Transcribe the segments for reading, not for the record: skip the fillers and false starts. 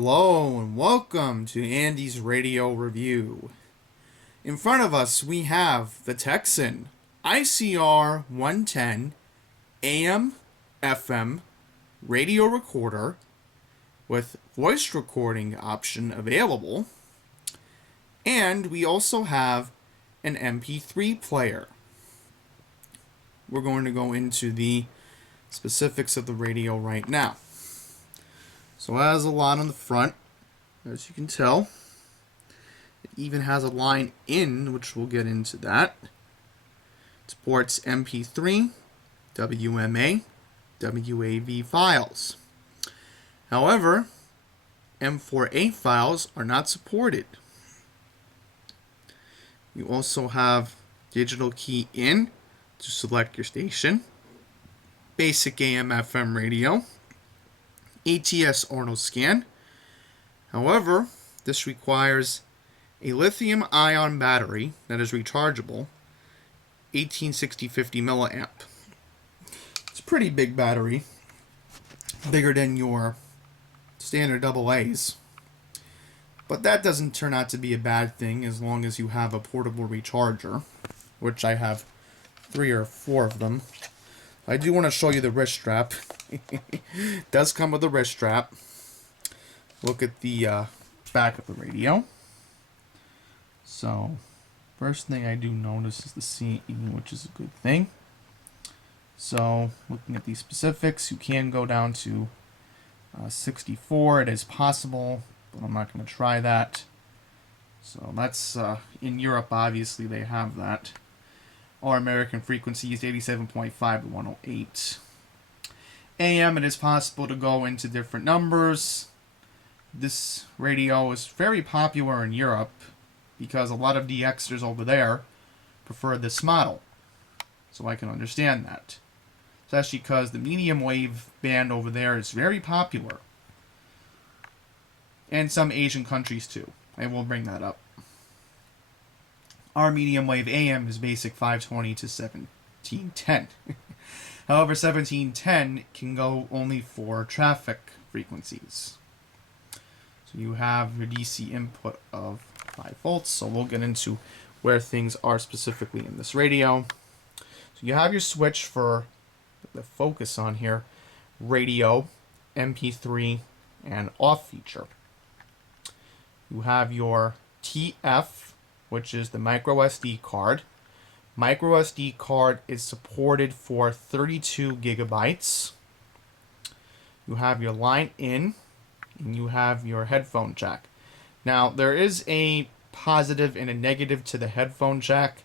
Hello and welcome to Andy's Radio Review. In front of us we have the Tecsun ICR 110 AM FM radio recorder with voice recording option available, and we also have an MP3 player. We're going to go into the specifics of the radio right now. So it has a lot on the front, as you can tell. It even has a line in, which we'll get into that. It supports MP3, WMA, WAV files. However, M4A files are not supported. You also have digital key in to select your station, basic AM FM radio, ATS orno scan. However, this requires a lithium-ion battery that is rechargeable, 1860-50 milliamp. It's a pretty big battery, bigger than your standard AA's. But that doesn't turn out to be a bad thing as long as you have a portable recharger, which I have 3 or 4 of them. I do want to show you the wrist strap. It does come with a wrist strap. Look at the back of the radio. So, first thing I do notice is the CE, which is a good thing. So, looking at these specifics, you can go down to 64. It is possible, but I'm not going to try that. So, that's in Europe, obviously, they have that. Our American frequency is 87.5 to 108. AM, it is possible to go into different numbers. This radio is very popular in Europe because a lot of DXers over there prefer this model. So I can understand that. Especially because the medium wave band over there is very popular. And some Asian countries too. I will bring that up. Our medium wave AM is basic 520 to 1710. However, 1710 can go only for traffic frequencies. So you have your DC input of 5 volts. So we'll get into where things are specifically in this radio. So you have your switch for the focus on here, radio, MP3, and off feature. You have your TF, which is the micro SD card. Micro SD card is supported for 32 gigabytes. You have your line in, and you have your headphone jack. Now, there is a positive and a negative to the headphone jack.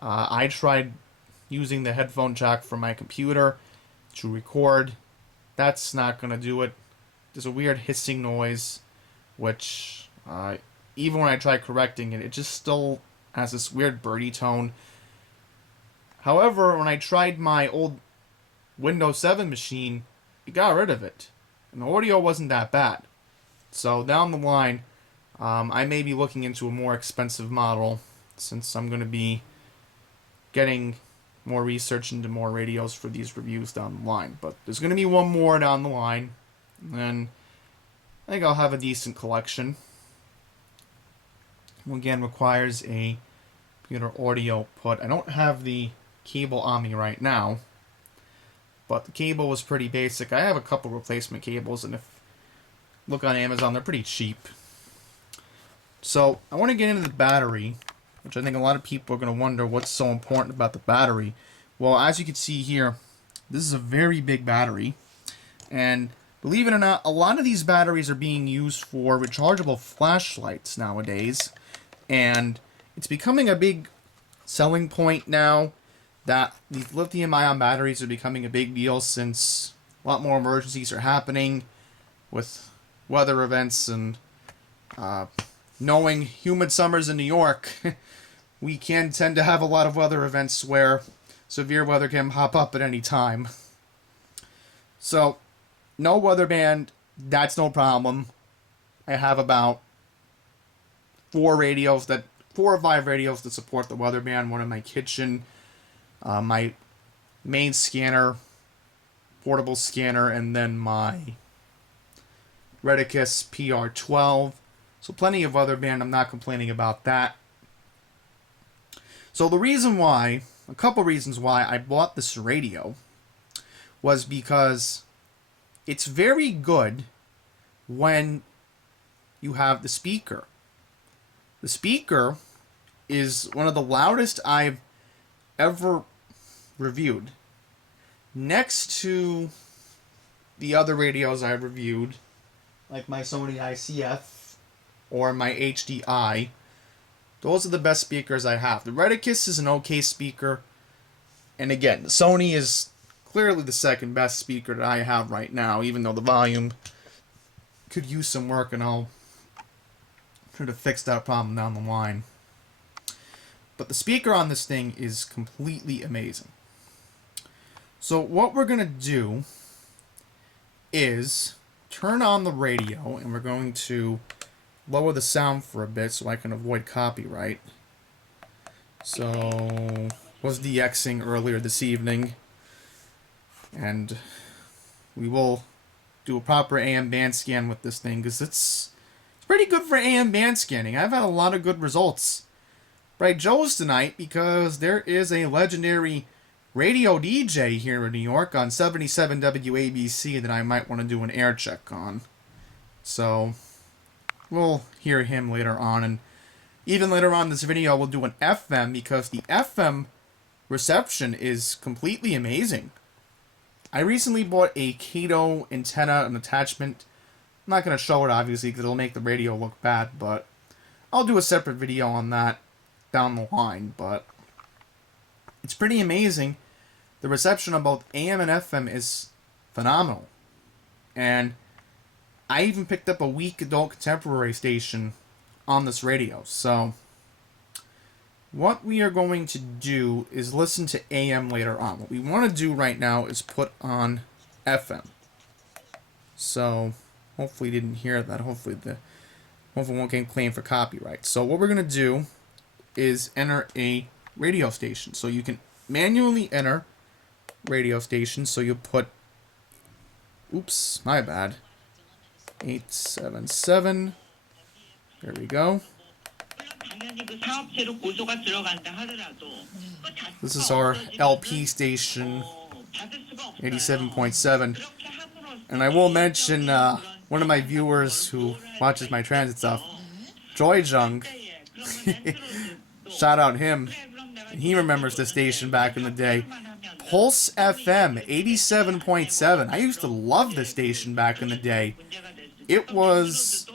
I tried using the headphone jack for my computer to record. That's not going to do it. There's a weird hissing noise, which even when I try correcting it, it just still has this weird birdie tone. However, when I tried my old Windows 7 machine, it got rid of it. And the audio wasn't that bad. So down the line, I may be looking into a more expensive model since I'm going to be getting more research into more radios for these reviews down the line. But there's going to be one more down the line. And then I think I'll have a decent collection. Again, requires a computer audio put. I don't have the cable on me right now, but the cable was pretty basic. I have a couple replacement cables, and if you look on Amazon, they're pretty cheap. So I want to get into the battery, which I think a lot of people are going to wonder what's so important about the battery. Well, as you can see here, this is a very big battery, and believe it or not, a lot of these batteries are being used for rechargeable flashlights nowadays, and it's becoming a big selling point now that these lithium-ion batteries are becoming a big deal since a lot more emergencies are happening with weather events, and knowing humid summers in New York, we can tend to have a lot of weather events where severe weather can pop up at any time. So, no weather band, that's no problem. I have about 4 or 5 radios that support the weather band. One in my kitchen, my main scanner, portable scanner, and then my Redicus PR12. So plenty of other band. I'm not complaining about that. So the reason why, a couple reasons why I bought this radio was because it's very good when you have the speaker. The speaker is one of the loudest I've ever reviewed. Next to the other radios I've reviewed, like my Sony ICF or my HDI, those are the best speakers I have. The Redicus is an okay speaker. And again, the Sony is clearly the second best speaker that I have right now, even though the volume could use some work, and I'll try to fix that problem down the line. But the speaker on this thing is completely amazing. So what we're going to do is turn on the radio, and we're going to lower the sound for a bit so I can avoid copyright. So, was DXing earlier this evening, and we will do a proper AM band scan with this thing, because it's pretty good for AM band scanning. I've had a lot of good results. Right, Joe's tonight, because there is a legendary radio DJ here in New York on 77 WABC that I might want to do an air check on. So we'll hear him later on, and even later on in this video we'll do an FM, because the FM reception is completely amazing. I recently bought a Kato antenna, an attachment. I'm not going to show it obviously because it'll make the radio look bad, but I'll do a separate video on that down the line. But it's pretty amazing. The reception of both AM and FM is phenomenal. And I even picked up a weak adult contemporary station on this radio. So what we are going to do is listen to AM later on. What we want to do right now is put on FM. So hopefully you didn't hear that. Hopefully won't get claimed for copyright. So what we're going to do is enter a radio station. So you can manually enter radio station. So you put, oops, my bad, 877. There we go. This is our LP station, 87.7. And I will mention one of my viewers who watches my transit stuff, Joy Jung. Shout out him. He remembers the station back in the day. Pulse FM 87.7. I used to love the station back in the day. It was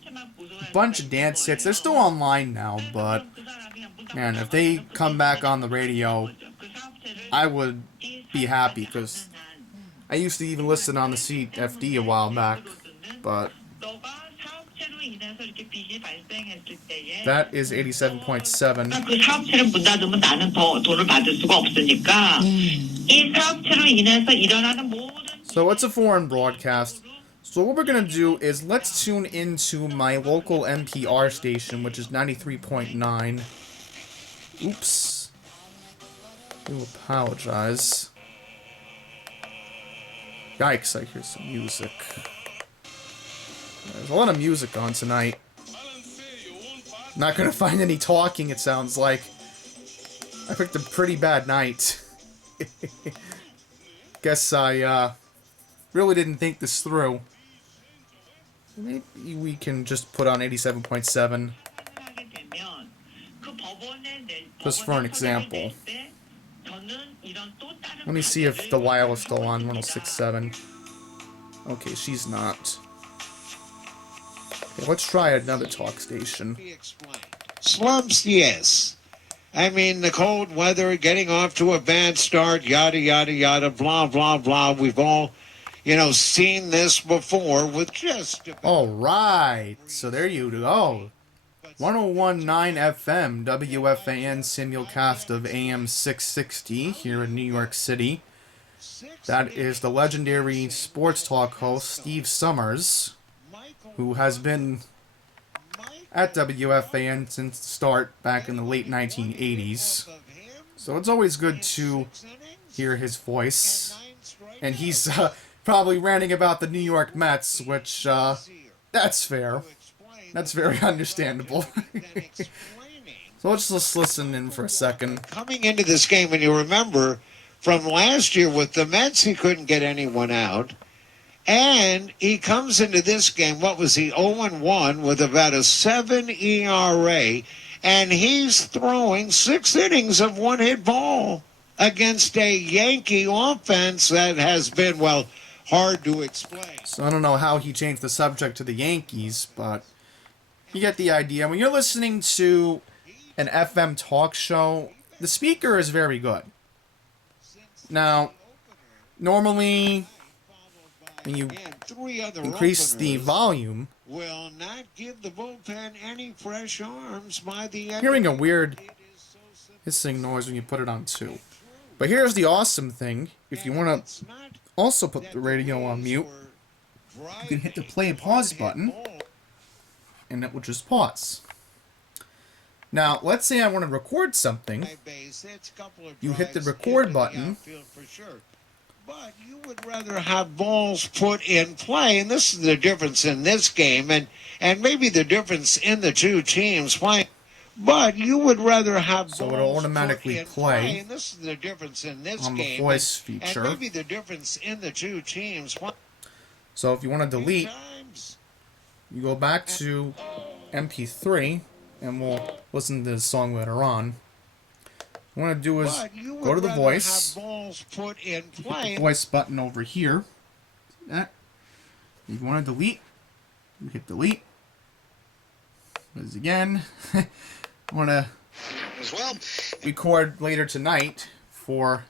a bunch of dance hits. They're still online now, but man, if they come back on the radio, I would be happy, because I used to even listen on the CFD a while back. But that is 87.7. So it's a foreign broadcast. So what we're going to do is let's tune into my local NPR station, which is 93.9. Oops. I do apologize. Yikes, I hear some music. There's a lot of music on tonight. Not gonna find any talking, it sounds like. I picked a pretty bad night. Guess I really didn't think this through. Maybe we can just put on 87.7. Just for an example. Let me see if the Lyle is still on 106.7. Okay, she's not. Okay, let's try another talk station. Slumps, yes. I mean, the cold weather, getting off to a bad start, yada, yada, yada, blah, blah, blah. We've all, seen this before with just... Alright, so there you go. 101.9 FM, WFAN simulcast of AM 660 here in New York City. That is the legendary sports talk host Steve Summers, who has been at WFAN since the start back in the late 1980s. So it's always good to hear his voice. And he's Probably ranting about the New York Mets, which, that's fair. That's very understandable. So let's just listen in for a second. Coming into this game, and you remember from last year with the Mets, he couldn't get anyone out. And he comes into this game, what was he, 0-1 with about a 7 ERA, and he's throwing 6 innings of one-hit ball against a Yankee offense that has been, well, hard to explain. So I don't know how he changed the subject to the Yankees, but you get the idea. When you're listening to an FM talk show, the speaker is very good. Now, normally, when you increase the volume, will not give the bullpen any fresh arms by the end. Hearing a weird hissing noise when you put it on 2. But here's the awesome thing. If you want to also put the radio on mute, you can hit the play and pause button, and it will just pause. Now, let's say I want to record something. You hit the record button. But you would rather have balls put in play, and this is the difference in this game, and maybe the difference in the two teams playing. But you would rather have balls it'll automatically put in play and this is the difference in this on game, the voice feature. and maybe the difference in the two teams. So if you want to delete, you go back to MP3, and we'll listen to the song later on. What I want to do is go to the voice, put in play. hit the voice button over here. That. If you want to delete, you hit delete. As again, I want to record later tonight for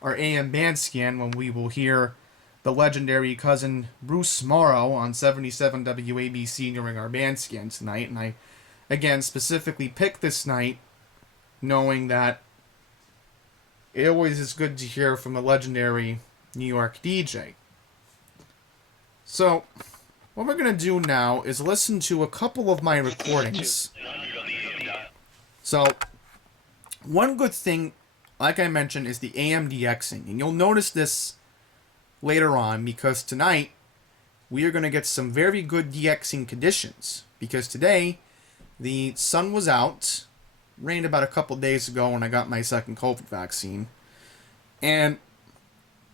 our AM band scan when we will hear the legendary cousin Bruce Morrow on 77 WABC during our band scan tonight. And I, again, specifically picked this night knowing that it always is good to hear from a legendary New York DJ. So, what we're going to do now is listen to a couple of my recordings. So, one good thing, like I mentioned, is the AM DXing. And you'll notice this later on because tonight we are going to get some very good DXing conditions. Because today, the sun was out. Rained about a couple days ago when I got my second COVID vaccine. And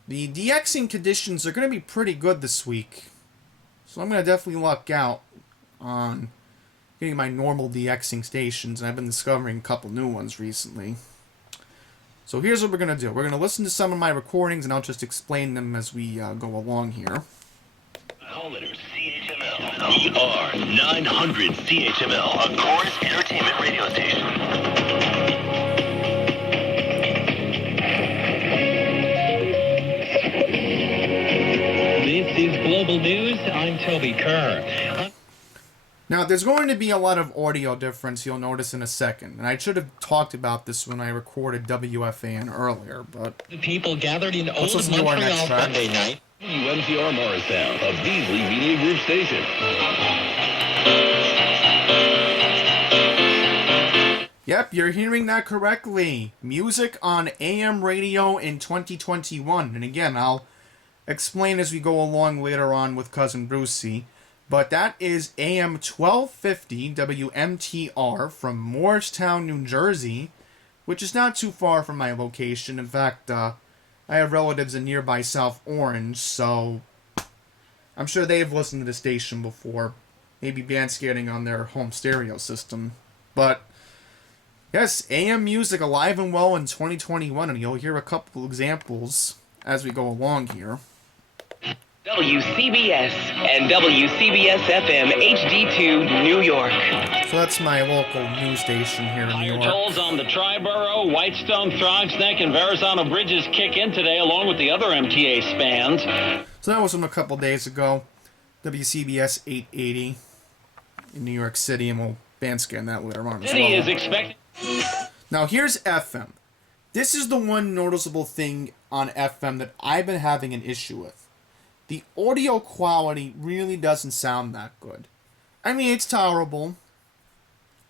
the DXing conditions are going to be pretty good this week. So I'm going to definitely luck out on getting my normal DXing stations. And I've been discovering a couple new ones recently. So here's what we're going to do. We're going to listen to some of my recordings and I'll just explain them as we go along here. Call letters CHML. ER 900 CHML, a Chorus Entertainment radio station. This is Global News. I'm Toby Kerr. Now, there's going to be a lot of audio difference you'll notice in a second. And I should have talked about this when I recorded WFAN earlier, but The people gathered in Old listen to our next Montreal track. Monday night. WMCR Morristown, a Beasley Media Group station. Yep, you're hearing that correctly. Music on AM radio in 2021. And again, I'll explain as we go along later on with Cousin Brucey. But that is AM 1250 WMTR from Morristown, New Jersey, which is not too far from my location. In fact, I have relatives in nearby South Orange, so I'm sure they've listened to the station before. Maybe band scanning on their home stereo system. But yes, AM music alive and well in 2021, and you'll hear a couple examples as we go along here. WCBS and WCBS FM HD2 New York. So that's my local news station here in New Higher York. tolls on the Triborough, Whitestone, Throgs Neck, and Verrazano bridges kick in today, along with the other MTA spans. So that was from a couple days ago. WCBS 880 in New York City, and we'll band scan that later on as City is well. expected. Now here's FM. This is the one noticeable thing on FM that I've been having an issue with. The audio quality really doesn't sound that good. I mean, it's tolerable.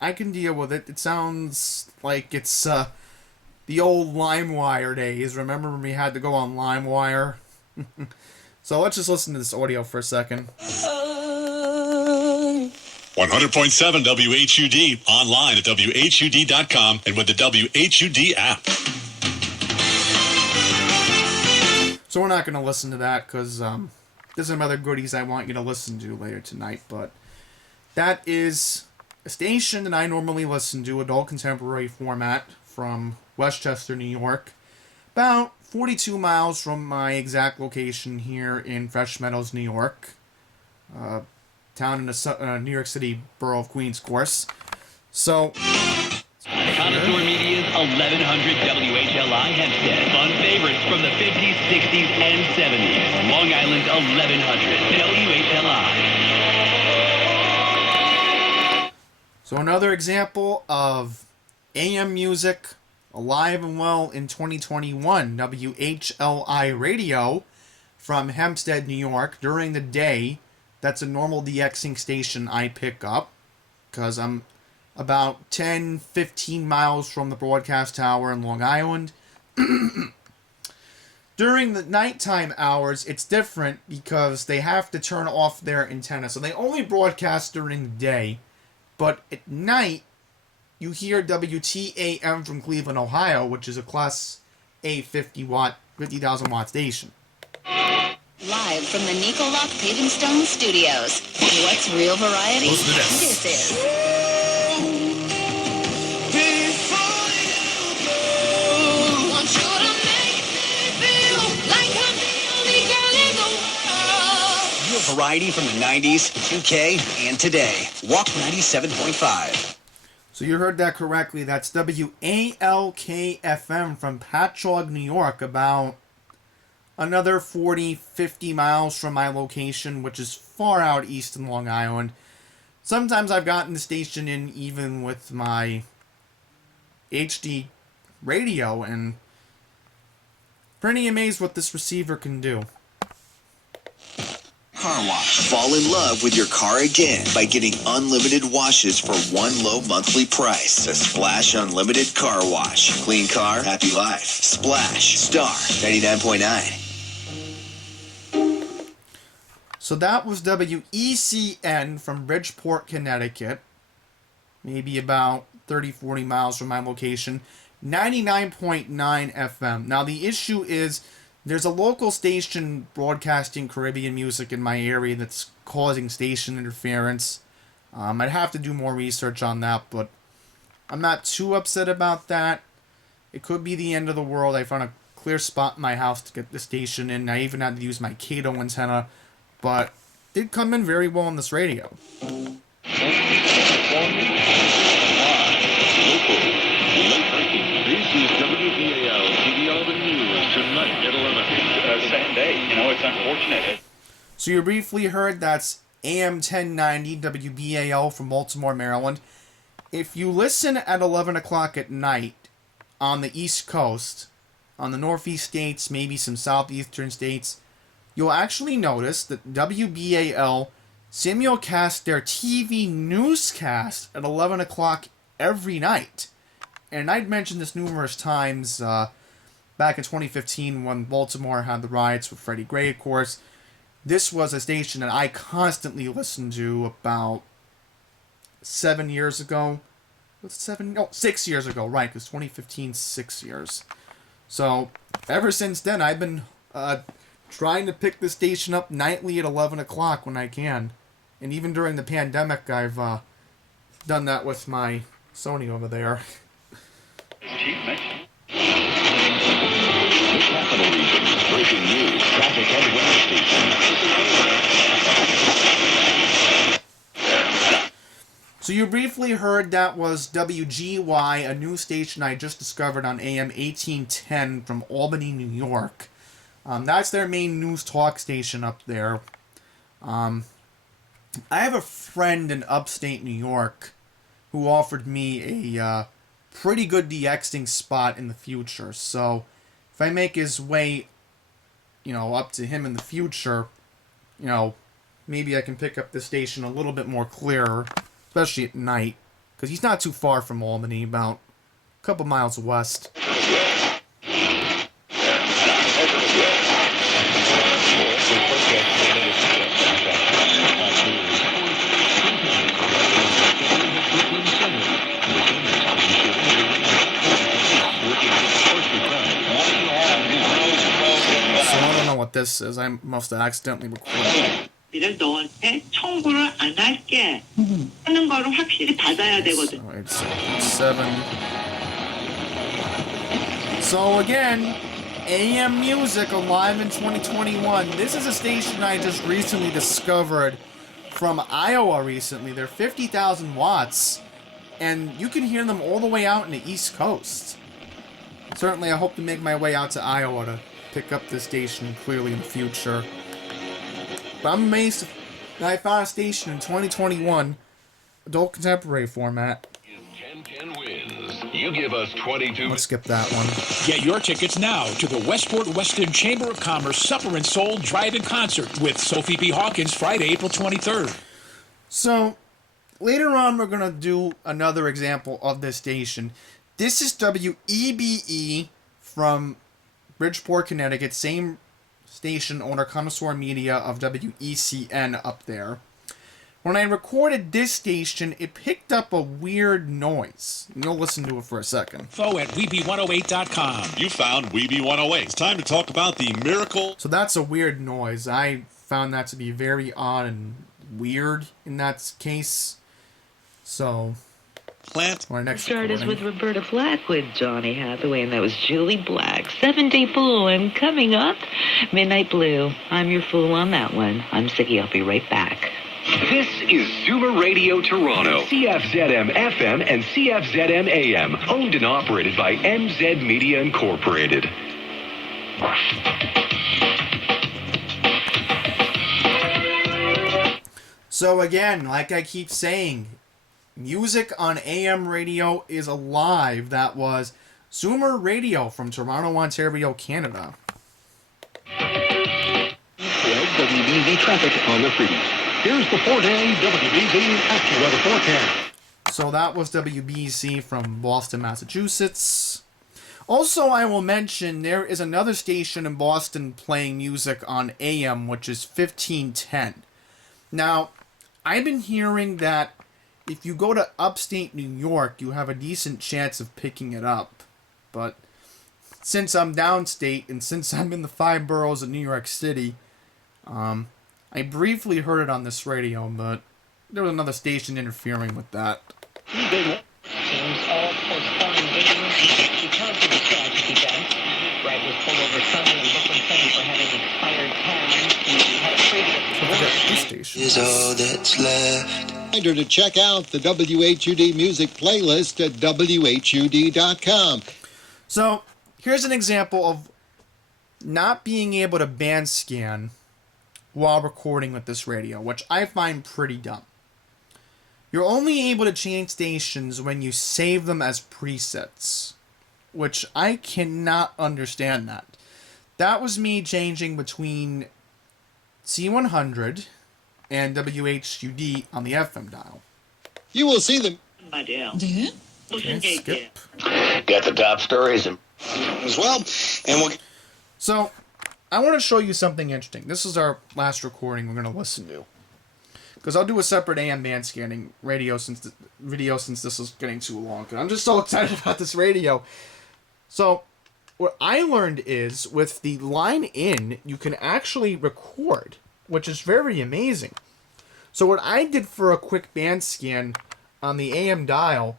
I can deal with it. It sounds like it's the old LimeWire days. Remember when we had to go on LimeWire? So let's just listen to this audio for a second. 100.7 WHUD, online at WHUD.com and with the WHUD app. So we're not going to listen to that because there's some other goodies I want you to listen to later tonight. But that is a station that I normally listen to, adult contemporary format, from Westchester, New York. About 42 miles from my exact location here in Fresh Meadows, New York. Town in the New York City borough of Queens, of course. So, Connoisseur Media's 1100 WHLI Hempstead. Fun favorites from the 50s, 60s, and 70s. Long Island's 1100 WHLI. So another example of AM music alive and well in 2021. WHLI radio from Hempstead, New York during the day. That's a normal DXing station I pick up because I'm about 10-15 miles from the broadcast tower in Long Island. During the nighttime hours, it's different because they have to turn off their antenna. So they only broadcast during the day. But at night, you hear WTAM from Cleveland, Ohio, which is a Class A 50,000 watt station. Live from the Nicolock Paving Stone Studios. What's real variety? Listen to this. This is. Real variety from the 90s, 2K, and today. Walk 97.5. So you heard that correctly. That's WALK-FM from Patchogue, New York, about another 40-50 miles from my location, which is far out east in Long Island. Sometimes I've gotten the station in even with my HD radio, and pretty amazed what this receiver can do. Car wash. Fall in love with your car again by getting unlimited washes for one low monthly price. The Splash Unlimited Car Wash. Clean car, happy life. Splash. Star 99.9. So that was WECN from Bridgeport, Connecticut. Maybe about 30-40 miles from my location. 99.9 FM. Now the issue is there's a local station broadcasting Caribbean music in my area that's causing station interference. I'd have to do more research on that, but I'm not too upset about that. It could be the end of the world. I found a clear spot in my house to get the station in. I even had to use my Cato antenna, but it did come in very well on this radio. This is WBAL TV Albany News tonight at 11. Same day. You know, it's unfortunate. So you briefly heard that's AM 1090 WBAL from Baltimore, Maryland. If you listen at 11 o'clock at night on the East Coast, on the Northeast states, maybe some Southeastern states, you'll actually notice that WBAL simulcast their TV newscast at 11 o'clock every night. And I'd mentioned this numerous times back in 2015 when Baltimore had the riots with Freddie Gray, of course. This was a station that I constantly listened to about 7 years ago. What's 7? No, 6 years ago, right, because 2015, 6 years. So, ever since then, I've been trying to pick the station up nightly at 11 o'clock when I can. And even during the pandemic, I've done that with my Sony over there. Capital Region. Breaking news. Traffic and weather station. So you briefly heard that was WGY, a new station I just discovered on AM 1810 from Albany, New York. That's their main news talk station up there. I have a friend in upstate New York who offered me a pretty good DXing spot in the future. So if I make his way, up to him in the future, maybe I can pick up the station a little bit more clearer, especially at night, because he's not too far from Albany, about a couple miles west. know what this is. I must have accidentally recorded. 너한테 청구를 안 할게 하는 거를 확실히 받아야 되거든. So again, AM Music Alive in 2021. This is a station I just recently discovered from Iowa recently. They're 50,000 watts, and you can hear them all the way out in the East Coast. Certainly, I hope to make my way out to Iowa to pick up this station clearly in the future. But I'm amazed that I found a station in 2021, adult contemporary format. 10 wins. You give us 22. Let's skip that one. Get your tickets now to the Westport Weston Chamber of Commerce Supper and Soul Drive-In Concert with Sophie B. Hawkins, Friday, April 23rd. So, later on, we're going to do another example of this station. This is WEBE from Bridgeport, Connecticut. Same station owner, Connoisseur Media of WECN up there. When I recorded this station, it picked up a weird noise. You'll listen to it for a second. Info at Weeby108.com. You found Weeby 108. It's time to talk about the miracle. So that's a weird noise. I found that to be very odd and weird in that case. So, plant. Our next Start us with Roberta Flack with Johnny Hathaway, and that was Julie Black. 7-Day Fool, and coming up, Midnight Blue. I'm your fool on that one. I'm Siggy. I'll be right back. This is Zoomer Radio Toronto, CFZM FM and CFZM AM, owned and operated by MZ Media Incorporated. So again, like I keep saying, music on AM radio is alive. That was Zoomer Radio from Toronto, Ontario, Canada. WBZ traffic on the freeway. Here's the 4-day WBZ AccuWeather forecast. So that was WBC from Boston, Massachusetts. Also, I will mention there is another station in Boston playing music on AM, which is 1510. Now, I've been hearing that if you go to upstate New York, you have a decent chance of picking it up. But since I'm downstate and since I'm in the 5 boroughs of New York City, I briefly heard it on this radio, but there was another station interfering with that. Teams all postponing games because of the tragic event. Brad was pulled over Sunday in Brooklyn Center for having expired time. He had a previous Is all that's left. Reminder to check out the WHUD music playlist at WHUD.com. So, here's an example of not being able to band scan while recording with this radio, which I find pretty dumb. You're only able to change stations when you save them as presets, which I cannot understand that. That was me changing between C100 and WHUD on the FM dial. You will see them. Okay, skip. Got the top stories as well, and we'll. So, I want to show you something interesting. This is our last recording we're going to listen to. Because I'll do a separate AM band scanning video since this is getting too long. Because I'm just so excited about this radio. So, what I learned is, with the line in, you can actually record, which is very amazing. So what I did for a quick band scan on the AM dial,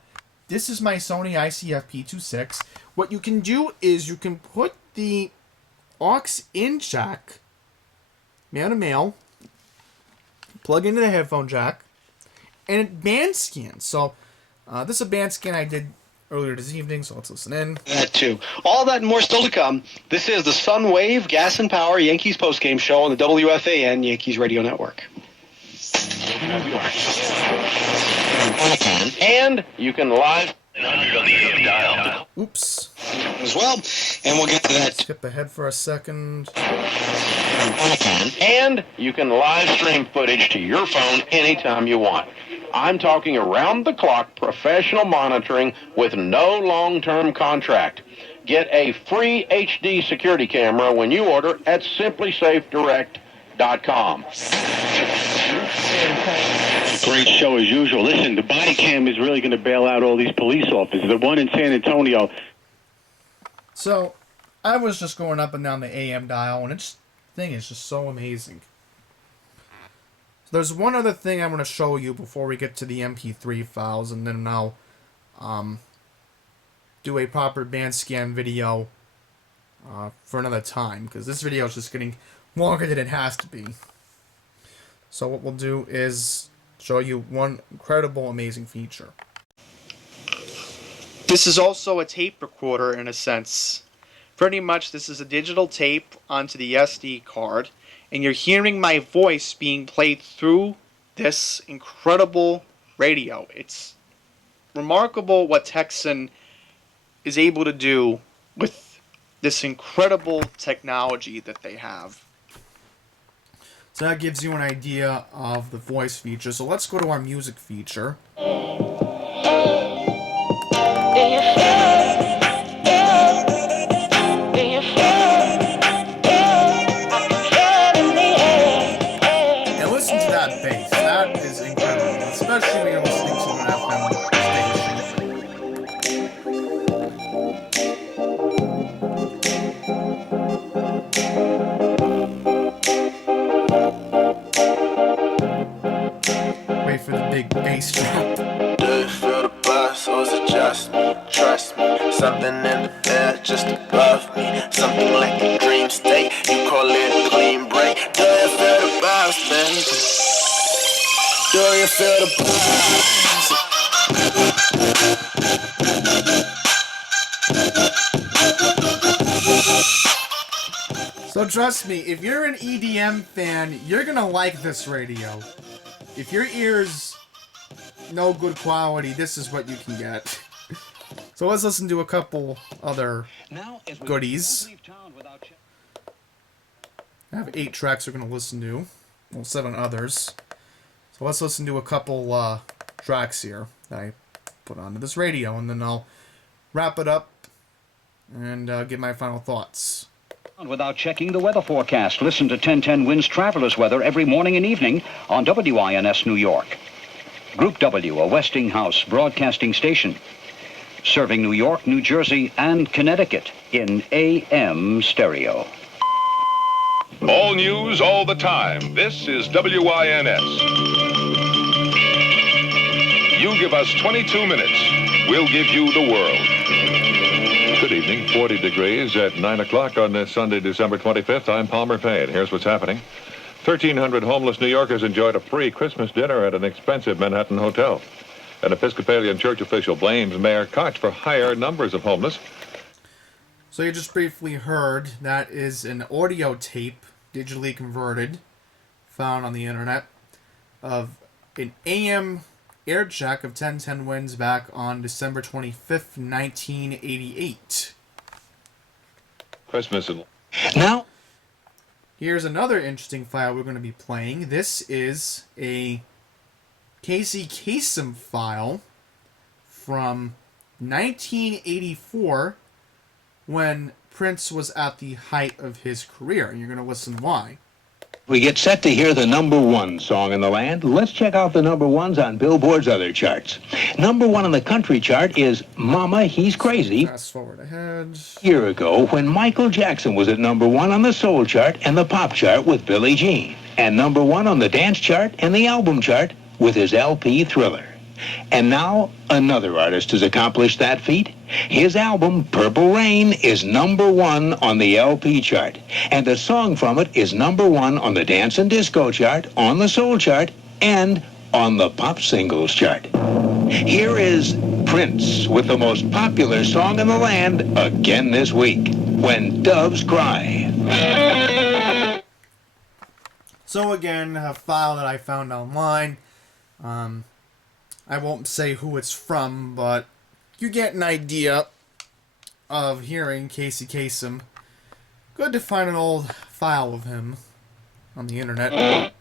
this is my Sony ICF P26. What you can do is you can put the aux in jack, male to male, plug into the headphone jack, and it band scans. So this is a band scan I did earlier this evening, so let's listen in. That too. All that and more still to come. This is the Sunwave Gas and Power Yankees postgame show on the WFAN Yankees Radio Network. And you can live on the AM dial. Oops. As well, and we'll get to that. Skip ahead for a second. And you can live stream footage to your phone anytime you want. I'm talking around-the-clock professional monitoring with no long-term contract. Get a free HD security camera when you order at simplysafedirect.com. Great show as usual. Listen, the body cam is really going to bail out all these police officers. The one in San Antonio. So, I was just going up and down the AM dial, and it's thing is just so amazing. So there's one other thing I want to show you before we get to the MP3 files, and then I'll do a proper band scan video for another time, because this video is just getting longer than it has to be. So what we'll do is show you one incredible, amazing feature. This is also a tape recorder in a sense. Pretty much this is a digital tape onto the SD card, and you're hearing my voice being played through this incredible radio. It's remarkable what Tecsun is able to do with this incredible technology that they have. So that gives you an idea of the voice feature. So let's go to our music feature. And listen to that bass. That is incredible, especially when you're listening to an FM station. Wait for the big bass drop. Do you feel the buzz, or is it just me? Trust me, something in the air just above me. Something like a dream state, you call it a clean break. Do you feel the buzz, baby? Do you feel the buzz? So trust me, if you're an EDM fan, you're gonna like this radio. If your ears no good quality, this is what you can get. So let's listen to a couple other goodies. I have 8 tracks we're going to listen to. Well, 7 others. So let's listen to a couple tracks here that I put onto this radio, and then I'll wrap it up and give my final thoughts. Without checking the weather forecast, listen to 1010 Winds Travelers Weather every morning and evening on WYNS New York. Group W, a Westinghouse broadcasting station, serving New York, New Jersey, and Connecticut in AM stereo. All news, all the time. This is WYNS. You give us 22 minutes, we'll give you the world. Good evening, 40 degrees at 9 o'clock on this Sunday, December 25th. I'm Palmer Payne. Here's what's happening. 1,300 homeless New Yorkers enjoyed a free Christmas dinner at an expensive Manhattan hotel. An Episcopalian church official blames Mayor Koch for higher numbers of homeless. So you just briefly heard that is an audio tape, digitally converted, found on the internet, of an AM air check of 1010 Winds back on December 25th, 1988. Christmas and... Now... Here's another interesting file we're going to be playing. This is a Casey Kasem file from 1984 when Prince was at the height of his career. And you're going to listen why. We get set to hear the #1 song in the land. Let's check out the #1s on Billboard's other charts. #1 on the country chart is Mama, He's Crazy. Fast forward ahead. A year ago, when Michael Jackson was at #1 on the soul chart and the pop chart with Billie Jean. And #1 on the dance chart and the album chart with his LP Thriller. And now, another artist has accomplished that feat. His album, Purple Rain, is #1 on the LP chart. And a song from it is #1 on the dance and disco chart, on the soul chart, and on the pop singles chart. Here is Prince with the most popular song in the land again this week, When Doves Cry. So again, a file that I found online. I won't say who it's from, but you get an idea of hearing Casey Kasem. Good to find an old file of him on the internet.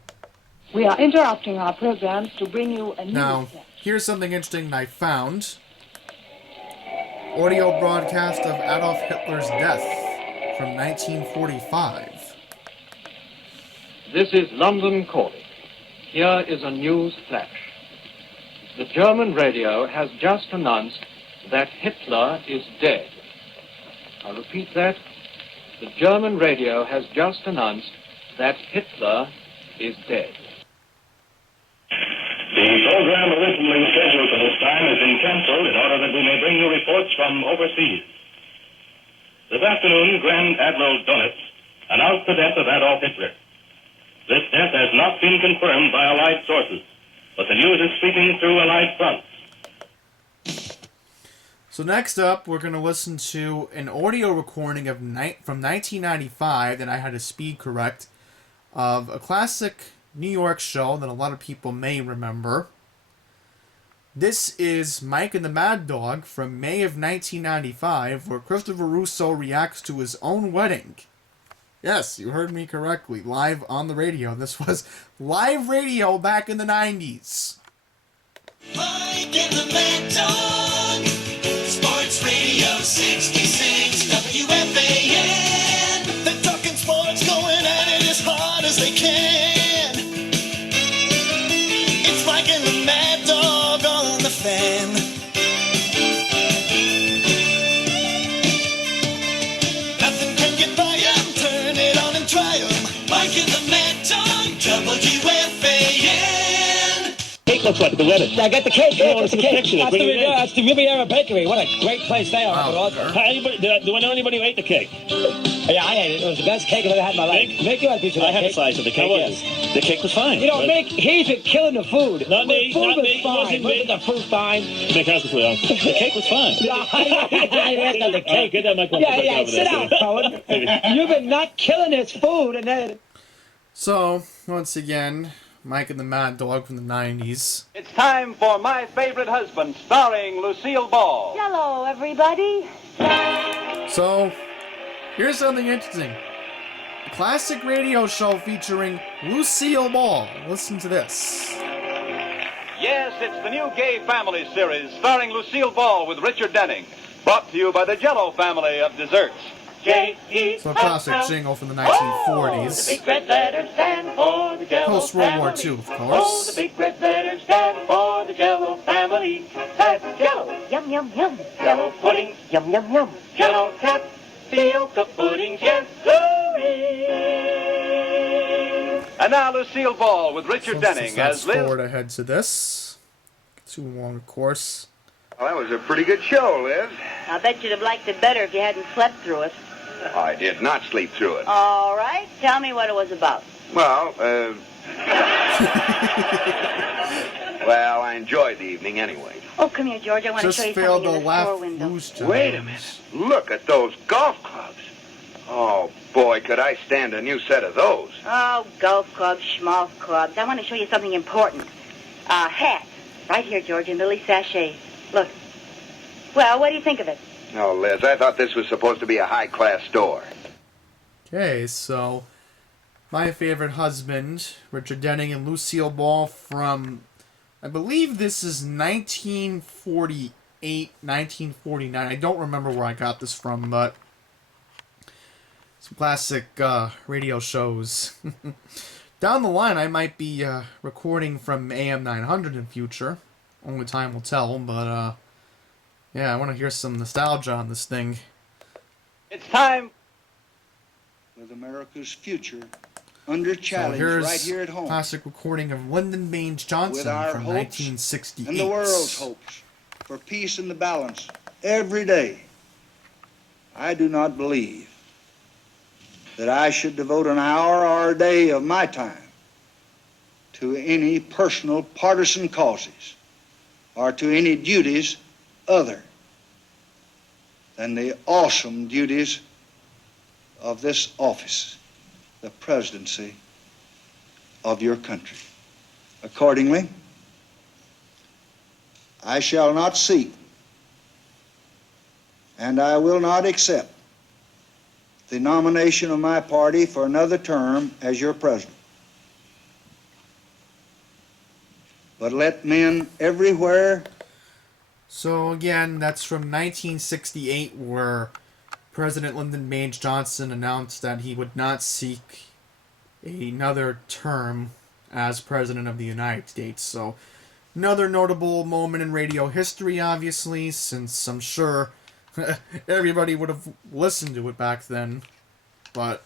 We are interrupting our programs to bring you a Now, here's something interesting that I found. Audio broadcast of Adolf Hitler's death from 1945. This is London calling. Here is a news flash. The German radio has just announced that Hitler is dead. I repeat that. The German radio has just announced that Hitler is dead. The program originally scheduled for this time has been canceled in order that we may bring you reports from overseas. This afternoon, Grand Admiral Dönitz announced the death of Adolf Hitler. This death has not been confirmed by Allied sources, but the news is sweeping through Allied fronts. So next up, we're going to listen to an audio recording of from 1995 that I had to speed correct of a classic New York show that a lot of people may remember. This is Mike and the Mad Dog from May of 1995, where Christopher Russo reacts to his own wedding. Yes, you heard me correctly, live on the radio. This was live radio back in the 90s. Mike and the Mad Dog, Sports Radio 66 WFAN. They're talking sports, going at it as hard as they can. It's Mike and the Mad Dog on the Fan. Nothing can get by 'em, turn it on and try 'em. Mike and the Mad Dog, WFAN. Cake looks like the lettuce. Yeah, I got the cake. Yeah, That's the picture. That's the Riviera Bakery. What a great place they are. Do I know anybody who ate the cake? Yeah, I ate it. It was the best cake I've ever had in my life. Mick, you had a piece of that I had cake. a slice of the cake, yes. The cake was fine. You know, Mick, he's been killing the food. Not me, The food not was me. fine. Wasn't me. Wasn't the food fine? Mick, how's the food? The cake was fine. That's the cake. Get that microphone Yeah, back yeah, over sit there. down, Cohen. You've been not killing this food, and then... So, once again, Mike and the Mad Dog from the 90s. It's time for My Favorite Husband, starring Lucille Ball. Hello, everybody. So, here's something interesting. A classic radio show featuring Lucille Ball. Listen to this. Yes, it's the new Gay Family series, starring Lucille Ball with Richard Denning. Brought to you by the Jell-O family of desserts. So a classic jingle from the 1940s. Big red letters stand for the Jell-O Post World War family. II, of Oh, course. the big red letters stand for the Jell-O family. That's Jell-O. Yum, yum, yum. Jell-O pudding. Yum, yum, yum. Jell-O tapioca pudding. Yes, And now Lucille Ball with Richard Denning Fast as Liz. forward ahead to this. Too long, of course. Well, that was a pretty good show, Liz. I bet you'd have liked it better if you hadn't slept through it. I did not sleep through it. All right, tell me what it was about. Well, well, I enjoyed the evening anyway. Oh, come here, George. I want to Just show you failed something in to the laugh store window. loose, John. Wait a minute. Look at those golf clubs. Oh, boy, could I stand a new set of those. Oh, golf clubs, schmaltz clubs. I want to show you something important. Hats. Right here, George, in Lily sachets. Look. Well, what do you think of it? Oh, Liz, I thought this was supposed to be a high-class store. Okay, so My Favorite Husband, Richard Denning and Lucille Ball from, I believe this is 1948, 1949. I don't remember where I got this from, but some classic radio shows. Down the line, I might be recording from AM 900 in future. Only time will tell, but yeah, I want to hear some nostalgia on this thing. It's time. With America's future under challenge So here's right here at home. Classic recording of Lyndon Baines Johnson With our from hopes 1968. and the world's hopes for peace and the balance every day. I do not believe that I should devote an hour or a day of my time to any personal partisan causes or to any duties other than the awesome duties of this office, the presidency of your country. Accordingly, I shall not seek and I will not accept the nomination of my party for another term as your president. But let men everywhere. So again, that's from 1968, where President Lyndon Baines Johnson announced that he would not seek another term as President of the United States. So another notable moment in radio history, obviously, since I'm sure everybody would have listened to it back then. But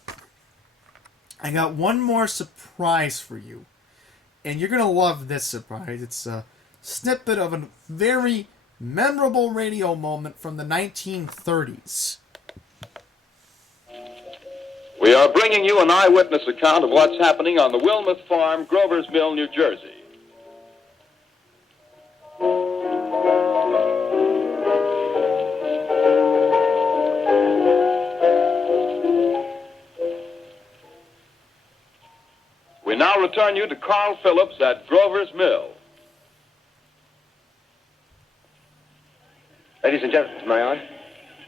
I got one more surprise for you. And you're going to love this surprise. It's a snippet of a very memorable radio moment from the 1930s. We are bringing you an eyewitness account of what's happening on the Wilmuth Farm, Grover's Mill, New Jersey. We now return you to Carl Phillips at Grover's Mill. Ladies and gentlemen, am I on?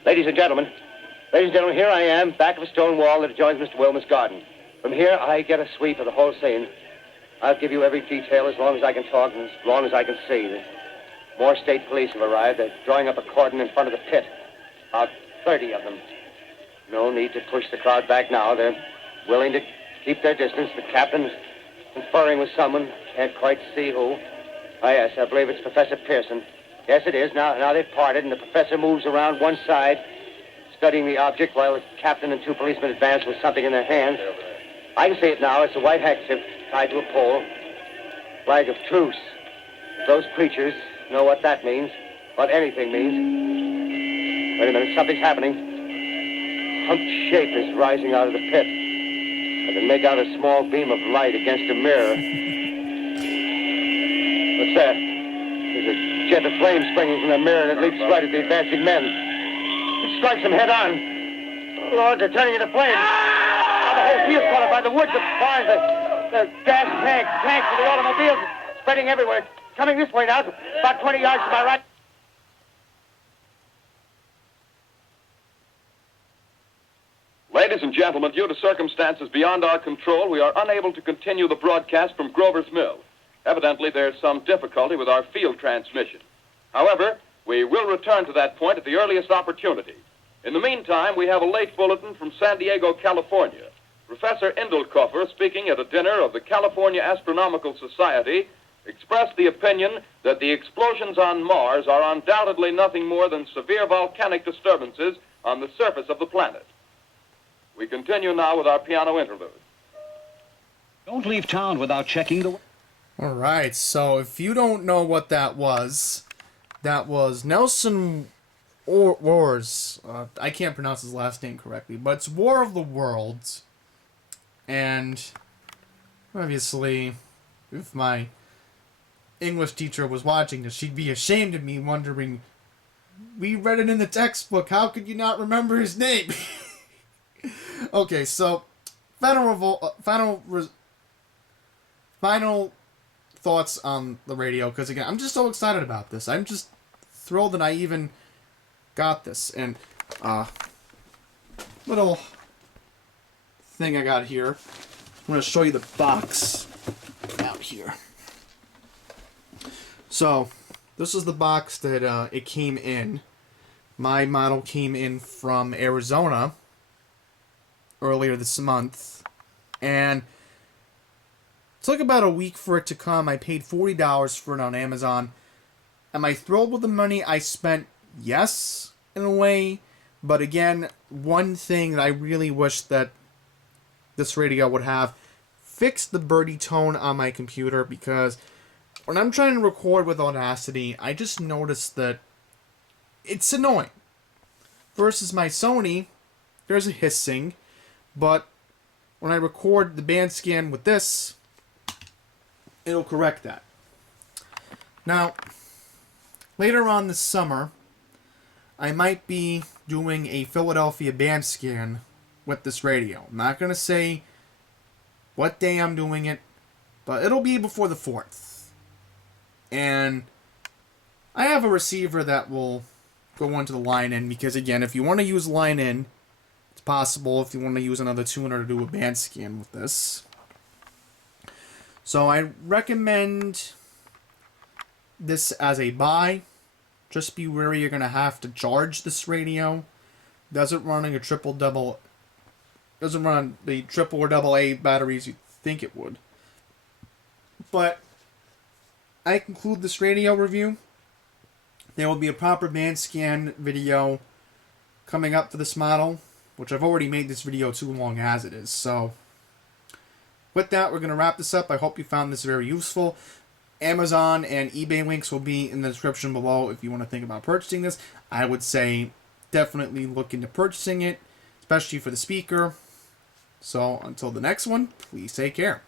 Ladies and gentlemen, here I am, back of a stone wall that adjoins Mr. Wilmer's garden. From here, I get a sweep of the whole scene. I'll give you every detail as long as I can talk and as long as I can see. More state police have arrived. They're drawing up a cordon in front of the pit. About 30 of them. No need to push the crowd back now. They're willing to keep their distance. The captain's conferring with someone. Can't quite see who. Oh, yes, I believe it's Professor Pearson. Yes, it is. Now they've parted, and the professor moves around one side, studying the object while the captain and two policemen advance with something in their hands. I can see it now. It's a white handkerchief tied to a pole. Flag of truce. If those creatures know what that means, what anything means. Wait a minute, something's happening. Humped shape is rising out of the pit. I can make out a small beam of light against a mirror. What's that? There's a jet of flame springing from the mirror, and it leaps right at the advancing men. It strikes them head on. Oh, Lord, they're turning into flames. Now the whole field's caught up by the woods, the barns, the gas tanks of the automobiles spreading everywhere. Coming this way now, about 20 yards to my right. Ladies and gentlemen, due to circumstances beyond our control, we are unable to continue the broadcast from Grover's Mill. Evidently, there's some difficulty with our field transmission. However, we will return to that point at the earliest opportunity. In the meantime, we have a late bulletin from San Diego, California. Professor Indelkoffer, speaking at a dinner of the California Astronomical Society, expressed the opinion that the explosions on Mars are undoubtedly nothing more than severe volcanic disturbances on the surface of the planet. We continue now with our piano interlude. Don't leave town without checking the... All right, so if you don't know what that was Nelson Wars. I can't pronounce his last name correctly, but it's War of the Worlds. And obviously, if my English teacher was watching this, she'd be ashamed of me, wondering, we read it in the textbook, how could you not remember his name? Okay, so final thoughts on the radio, because again, I'm just so excited about this. I'm just thrilled that I even got this. And little thing I got here, I'm going to show you the box out here. So this is the box that it came in. My model came in from Arizona earlier this month, and it took about a week for it to come. I paid $40 for it on Amazon. Am I thrilled with the money I spent? Yes, in a way. But again, one thing that I really wish that this radio would have, fix the birdie tone on my computer, because when I'm trying to record with Audacity, I just noticed that it's annoying. Versus my Sony, there's a hissing, but when I record the band scan with this, it'll correct that. Now, later on this summer, I might be doing a Philadelphia band scan with this radio. I'm not going to say what day I'm doing it, but it'll be before the 4th. And I have a receiver that will go onto the line in, because again, if you want to use line in, it's possible. If you want to use another tuner to do a band scan with this. So I recommend this as a buy. Just be wary, you're going to have to charge this radio. Doesn't run a doesn't run the triple or double A batteries you'd think it would. But I conclude this radio review. There will be a proper band scan video coming up for this model, which I've already made this video too long as it is. So With that, we're going to wrap this up. I hope you found this very useful. Amazon and eBay links will be in the description below if you want to think about purchasing this. I would say definitely look into purchasing it, especially for the speaker. So until the next one, please take care.